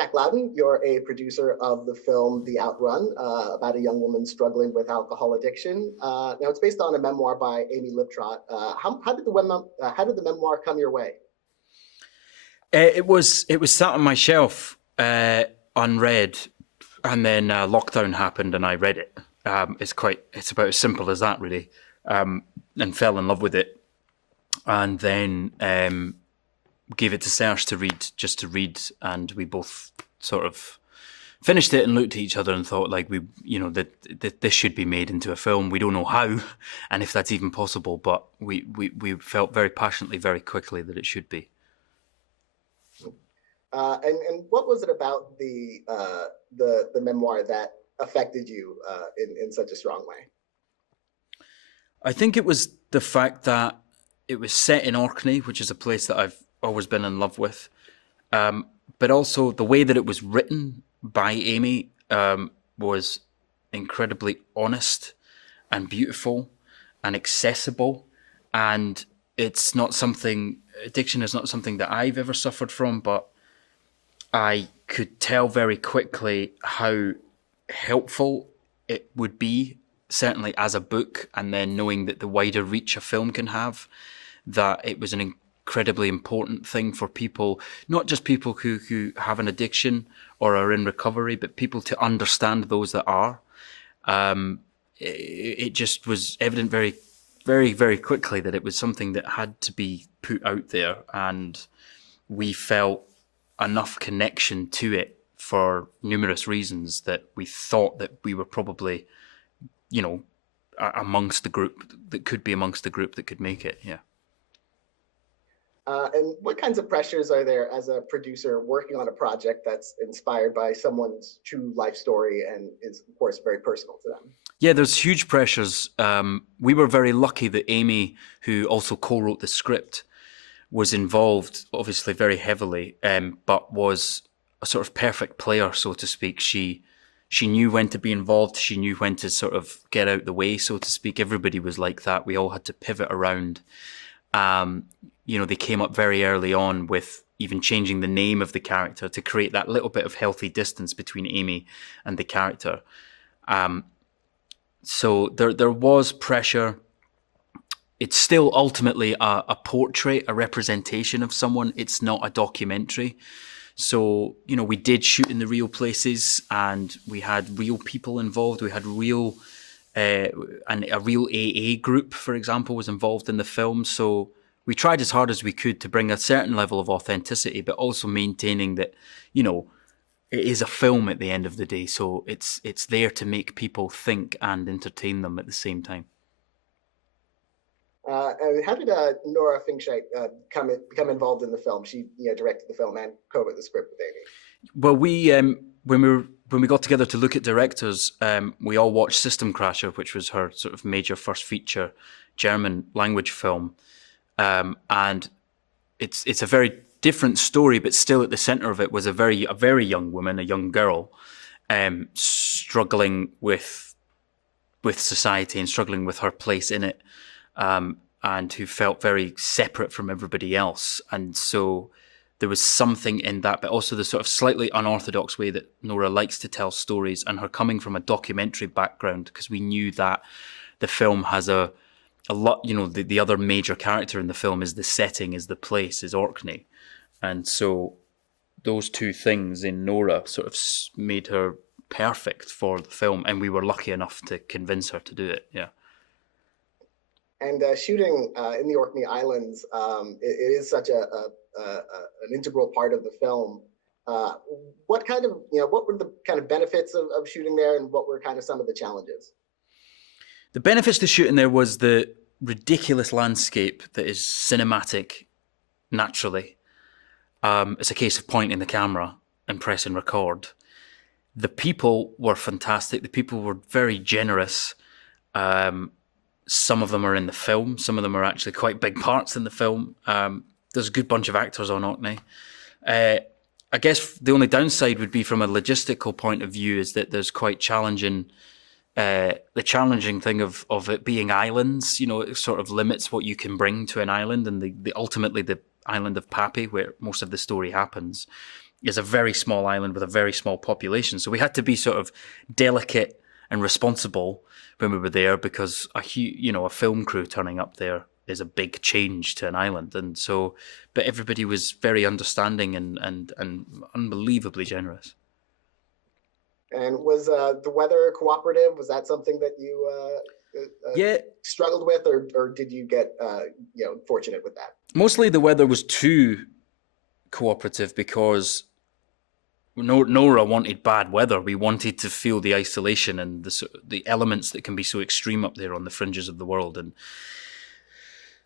Jack Lowden. You're a producer of the film The Outrun, about a young woman struggling with alcohol addiction. Now, it's based on a memoir by Amy Liptrot. How did the memoir come your way? It was sat on my shelf, unread, and then lockdown happened, and I read it. It's about as simple as that, really, and fell in love with it, and then gave it to Serge to read, and we both sort of finished it and looked at each other and thought, like, that this should be made into a film. We don't know how, and if that's even possible, but we felt very passionately, very quickly that it should be. And what was it about the memoir that affected you in such a strong way? I think it was the fact that it was set in Orkney, which is a place that I've always been in love with, but also the way that it was written by Amy was incredibly honest and beautiful and accessible. And addiction is not something that I've ever suffered from, but I could tell very quickly how helpful it would be, certainly as a book, and then knowing that the wider reach a film can have, that it was an incredibly important thing for people, not just people who have an addiction or are in recovery, but people to understand those that are. It just was evident very, very, very quickly that it was something that had to be put out there, and we felt enough connection to it for numerous reasons that we thought that we were probably, amongst the group that could make it. Yeah. And what kinds of pressures are there as a producer working on a project that's inspired by someone's true life story and is, of course, very personal to them? Yeah, there's huge pressures. We were very lucky that Amy, who also co-wrote the script, was involved, obviously very heavily, but was a sort of perfect player, so to speak. She knew when to be involved. She knew when to sort of get out the way, so to speak. Everybody was like that. We all had to pivot around. They came up very early on with even changing the name of the character to create that little bit of healthy distance between Amy and the character. So there was pressure. It's still ultimately a portrait, a representation of someone. It's not a documentary. So, we did shoot in the real places, and we had real people involved. We had a real AA group, for example, was involved in the film. So we tried as hard as we could to bring a certain level of authenticity, but also maintaining that, it is a film at the end of the day. So it's there to make people think and entertain them at the same time. And how did Nora Finkscheit become involved in the film? She directed the film and co-wrote the script with Amy. Well, when we got together to look at directors, we all watched System Crasher, which was her sort of major first feature German language film, and it's a very different story, but still at the center of it was a very young woman, a young girl, struggling with society and struggling with her place in it. And who felt very separate from everybody else. And so there was something in that, but also the sort of slightly unorthodox way that Nora likes to tell stories, and her coming from a documentary background, because we knew that the film has a lot, the other major character in the film is the setting, is the place, is Orkney. And so those two things in Nora sort of made her perfect for the film, and we were lucky enough to convince her to do it, yeah. And shooting in the Orkney Islands, it is such an integral part of the film. What were the kind of benefits of shooting there, and what were kind of some of the challenges? The benefits to shooting there was the ridiculous landscape that is cinematic naturally. It's a case of pointing the camera and pressing record. The people were fantastic. The people were very generous. Some of them are in the film. Some of them are actually quite big parts in the film. There's a good bunch of actors on Orkney. I guess the only downside would be from a logistical point of view is that there's quite challenging. The challenging thing of it being islands, it sort of limits what you can bring to an island, and ultimately the island of Papi, where most of the story happens, is a very small island with a very small population. So we had to be sort of delicate and responsible when we were there, because a film crew turning up there is a big change to an island. And so, but everybody was very understanding and unbelievably generous. And was the weather cooperative? Was that something that you Yeah, struggled with, or did you get fortunate with that? mostly the weather was too cooperative, because Nora wanted bad weather. We wanted to feel the isolation and the elements that can be so extreme up there on the fringes of the world. And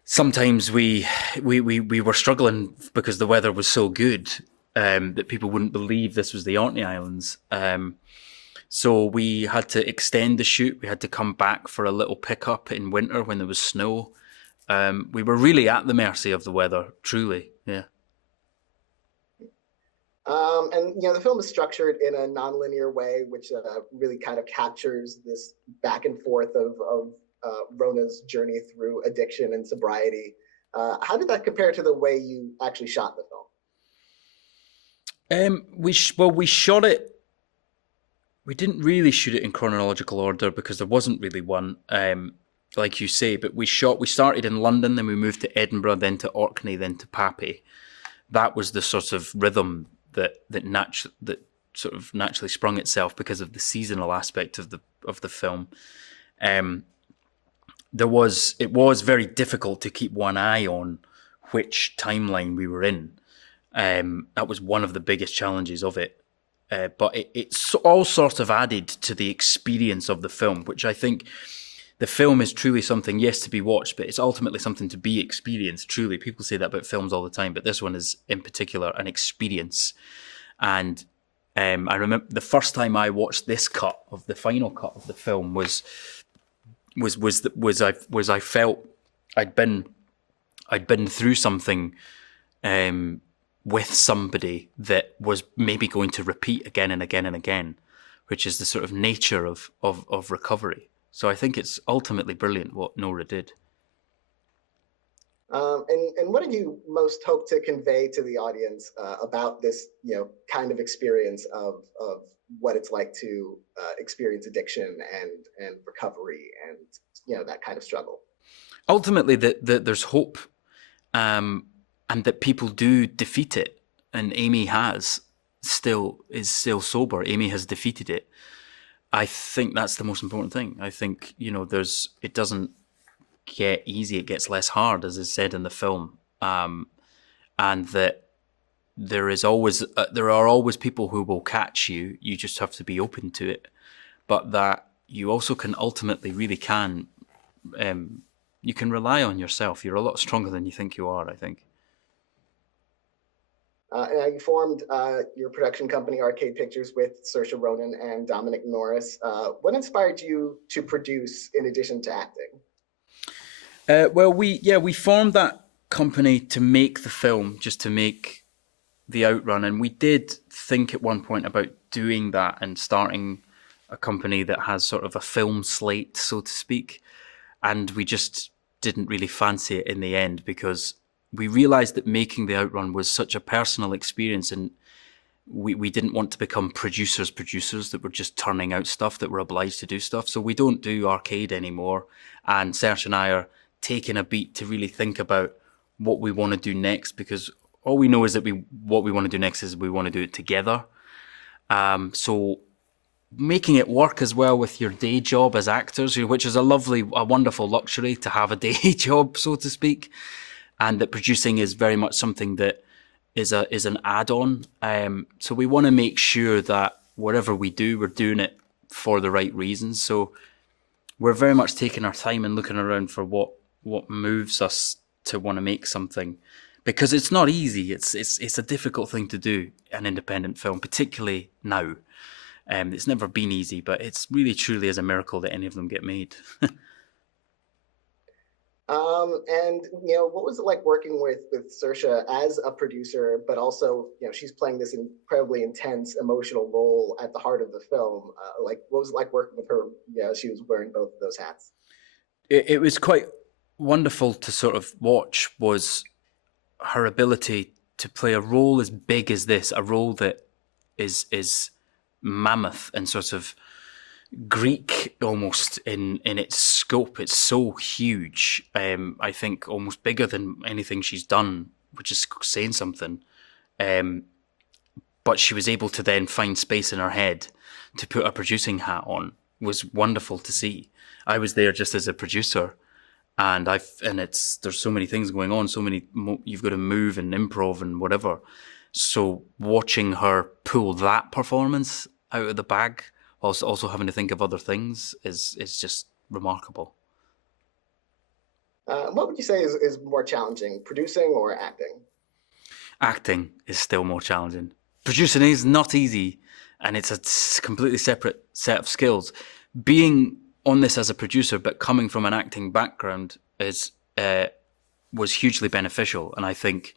sometimes we were struggling because the weather was so good that people wouldn't believe this was the Orkney Islands. So we had to extend the shoot. We had to come back for a little pickup in winter when there was snow. We were really at the mercy of the weather, truly. Yeah. And the film is structured in a nonlinear way, which really kind of captures this back and forth of Rona's journey through addiction and sobriety. How did that compare to the way you actually shot the film? We shot it. We didn't really shoot it in chronological order because there wasn't really one, like you say. But we started in London, then we moved to Edinburgh, then to Orkney, then to Pappy. That was the sort of rhythm that sort of naturally sprung itself because of the seasonal aspect of the film. It was very difficult to keep one eye on which timeline we were in. That was one of the biggest challenges of it. But it's all sort of added to the experience of the film, which I think the film is truly something, yes, to be watched, but it's ultimately something to be experienced, truly. People say that about films all the time, but this one is, in particular, an experience. And I remember the first time I watched this cut of the final cut of the film I felt I'd been through something with somebody that was maybe going to repeat again and again and again, which is the sort of nature of recovery. So I think it's ultimately brilliant what Nora did. And what did you most hope to convey to the audience about this, kind of experience of what it's like to experience addiction and recovery and that kind of struggle? Ultimately, that there's hope, and that people do defeat it. And Amy is still sober. Amy has defeated it. I think that's the most important thing. I think, it doesn't get easy, it gets less hard, as is said in the film. And that there are always people who will catch you. You just have to be open to it. But that you also can ultimately you can rely on yourself. You're a lot stronger than you think you are, I think. You formed your production company, Arcade Pictures, with Saoirse Ronan and Dominic Norris. What inspired you to produce in addition to acting? We formed that company to make the film, just to make the Outrun. And we did think at one point about doing that and starting a company that has sort of a film slate, so to speak. And we just didn't really fancy it in the end, because we realized that making the Outrun was such a personal experience, and we didn't want to become producers that were just turning out stuff, that were obliged to do stuff. So we don't do Arcade anymore. And Saoirse and I are taking a beat to really think about what we want to do next, because all we know is that what we want to do next is we want to do it together. So making it work as well with your day job as actors, which is a wonderful luxury to have a day job, so to speak. And that producing is very much something that is an add-on. So we want to make sure that whatever we do, we're doing it for the right reasons. So we're very much taking our time and looking around for what moves us to want to make something, because it's not easy. It's a difficult thing to do, an independent film, particularly now. It's never been easy, but it's really truly is a miracle that any of them get made. And what was it like working with Saoirse as a producer, but also she's playing this incredibly intense emotional role at the heart of the film. What was it like working with her? She was wearing both of those hats. It was quite wonderful to sort of watch, was her ability to play a role as big as this, a role that is mammoth and sort of Greek almost in its scope. It's so huge. I think almost bigger than anything she's done, which is saying something. But she was able to then find space in her head to put a producing hat on. It was wonderful to see. I was there just as a producer, and there's so many things going on, so many you've got to move and improv and whatever. So watching her pull that performance out of the bag, whilst also having to think of other things, is just remarkable. What would you say is more challenging, producing or acting? Acting is still more challenging. Producing is not easy, and it's a completely separate set of skills. Being on this as a producer, but coming from an acting background, was hugely beneficial, and I think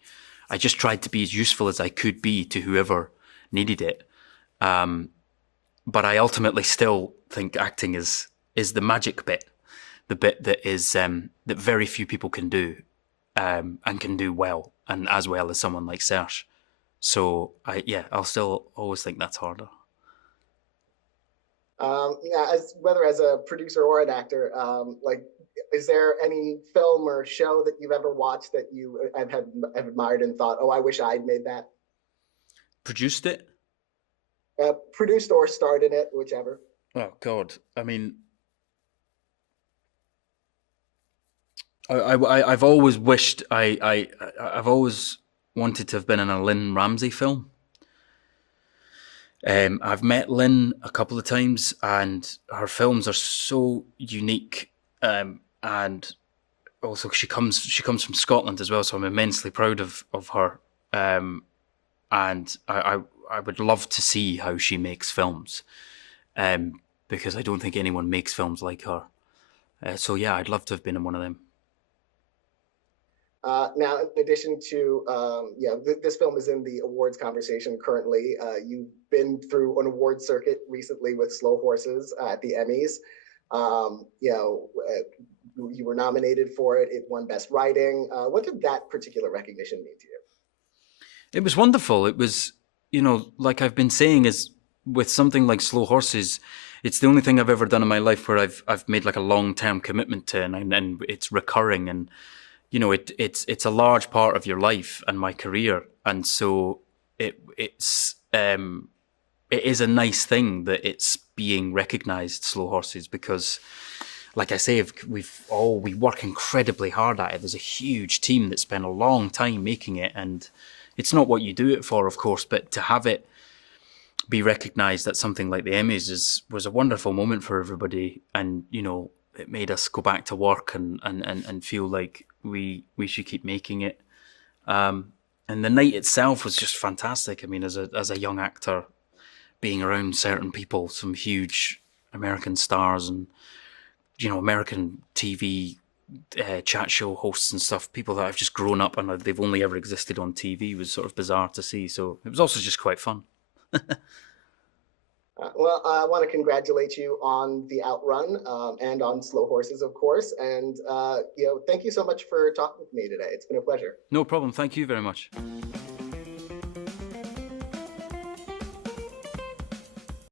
I just tried to be as useful as I could be to whoever needed it. But I ultimately still think acting is the magic bit, the bit that is that very few people can do, and can do well, and as well as someone like Serge. So I'll still always think that's harder. Whether as a producer or an actor, is there any film or show that you've ever watched that you have admired and thought, oh, I wish I'd made that? Produced it? Produced or starred in it, whichever. Oh God! I mean, I've always wished I've always wanted to have been in a Lynn Ramsay film. I've met Lynn a couple of times, and her films are so unique. And also, she comes from Scotland as well, so I'm immensely proud of her. And I would love to see how she makes films, because I don't think anyone makes films like her. So yeah, I'd love to have been in one of them. Now, in addition to, this film is in the awards conversation currently. You've been through an award circuit recently with Slow Horses at the Emmys. You were nominated for it. It won Best Writing. What did that particular recognition mean to you? It was wonderful. It was, like I've been saying, is with something like Slow Horses, it's the only thing I've ever done in my life where I've made like a long-term commitment to, and it's recurring, and it's a large part of your life and my career, and so it is a nice thing that it's being recognised, Slow Horses, because, like I say, we work incredibly hard at it. There's a huge team that spent a long time making it, and it's not what you do it for, of course, but to have it be recognised at something like the Emmys was a wonderful moment for everybody, and it made us go back to work and feel like we should keep making it. And the night itself was just fantastic. I mean, as a young actor, being around certain people, some huge American stars and American TV chat show hosts and stuff, people that I've just grown up and they've only ever existed on TV, was sort of bizarre to see. So it was also just quite fun. Well, I want to congratulate you on the Outrun and on Slow Horses, of course. And thank you so much for talking with me today. It's been a pleasure. No problem. Thank you very much.